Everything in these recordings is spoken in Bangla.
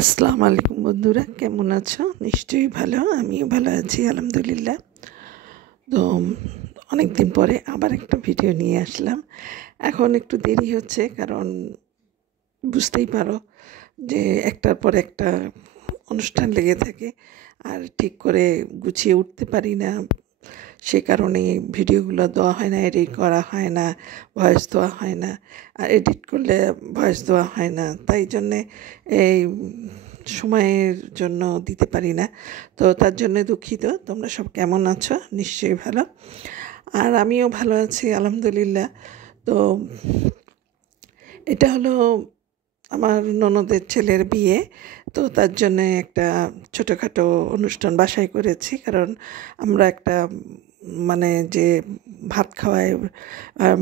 আসসালামু আলাইকুম বন্ধুরা, কেমন আছো? নিশ্চয়ই ভালো। আমিও ভালো আছি আলহামদুলিল্লাহ। তো অনেক দিন পরে আবার একটা ভিডিও নিয়ে আসলাম। এখন একটু দেরি হচ্ছে, কারণ বুঝতেই পারো যে একটার পর একটা অনুষ্ঠান লেগে থাকে, আর ঠিক করে গুছিয়ে উঠতে পারি না। সে কারণে ভিডিওগুলো দেওয়া হয় না, এডিট করা হয় না, ভয়েস দেওয়া হয় না। আর এডিট করলে ভয়েস দেওয়া হয় না, তাই জন্যে এই সময়ের জন্য দিতে পারি না। তো তার জন্য দুঃখিত। তোমরা সব কেমন আছো? নিশ্চয়ই ভালো। আর আমিও ভালো আছি আলহামদুলিল্লাহ। তো এটা হলো আমার ননদের ছেলের বিয়ে। তো তার জন্যে একটা ছোটোখাটো অনুষ্ঠান বাসায় করেছি, কারণ আমরা একটা মানে যে ভাত খাওয়ায়,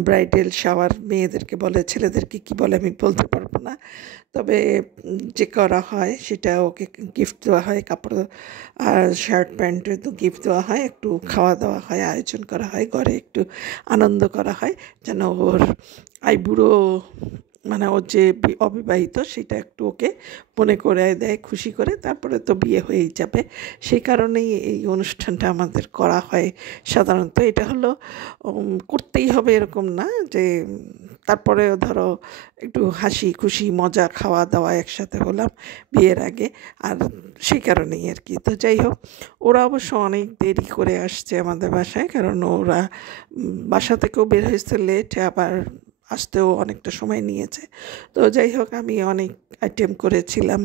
ব্রাইডাল শাওয়ার মেয়েদেরকে বলে, ছেলেদেরকে কি বলে আমি বলতে পারবো না। তবে যে করা হয় সেটা ওকে গিফট দেওয়া হয়, কাপড় আর শার্ট প্যান্ট তো গিফট দেওয়া হয়, একটু খাওয়া দাওয়া হয়, আয়োজন করা হয়, ঘরে একটু আনন্দ করা হয়, যেন ওর আইবুড়ো মানে ওর যে অবিবাহিত সেটা একটু ওকে মনে করে দেয়, খুশি করে। তারপরে তো বিয়ে হয়েই যাবে, সেই কারণেই এই অনুষ্ঠানটা আমাদের করা হয় সাধারণত। এটা হলো করতেই হবে এরকম না, যে তারপরে ধরো একটু হাসি খুশি মজা খাওয়া দাওয়া একসাথে হলাম বিয়ের আগে, আর সেই কারণেই আর কি। তো যাই হোক, ওরা অবশ্য অনেক দেরি করে আসছে আমাদের বাসায়, কারণ ওরা বাসা থেকেও বের হয়েছে লেট, আবার আসতেও অনেকটা সময় নিয়েছে। তো যাই হোক, আমি অনেক আইটেম করেছিলাম।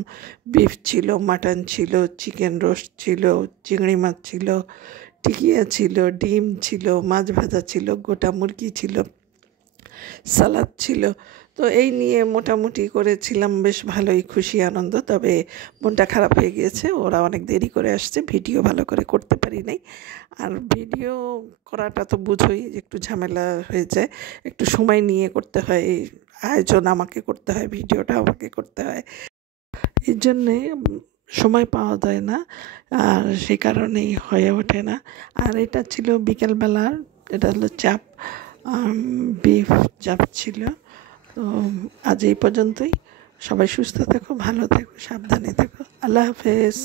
বিফ ছিল, মাটন ছিল, চিকেন রোস্ট ছিল, চিংড়ি মাছ ছিল, টিকিয়া ছিল, ডিম ছিল, মাছ ভাজা ছিল, গোটা মুরগি ছিল, সালাদ ছিল। তো এই নিয়ে মোটামুটি করেছিলাম, বেশ ভালোই খুশি আনন্দ। তবে মনটা খারাপ হয়ে গিয়েছে, ওরা অনেক দেরি করে আসছে, ভিডিও ভালো করে করতে পারি নাই। আর ভিডিও করাটা তো বুঝোই যে একটু ঝামেলা হয়ে যায়, একটু সময় নিয়ে করতে হয়, আয়োজন আমাকে করতে হয়, ভিডিওটা আমাকে করতে হয়, এই জন্যে সময় পাওয়া যায় না, আর সে কারণেই হয়ে ওঠে না। আর এটা ছিল বিকেলবেলার, এটা হলো চাপ, বিফ চাপ ছিল। তো আজ এই পর্যন্তই। সবাই সুস্থ থেকো, ভালো থেকো, সাবধানে থেকো। আল্লাহ হাফেজ।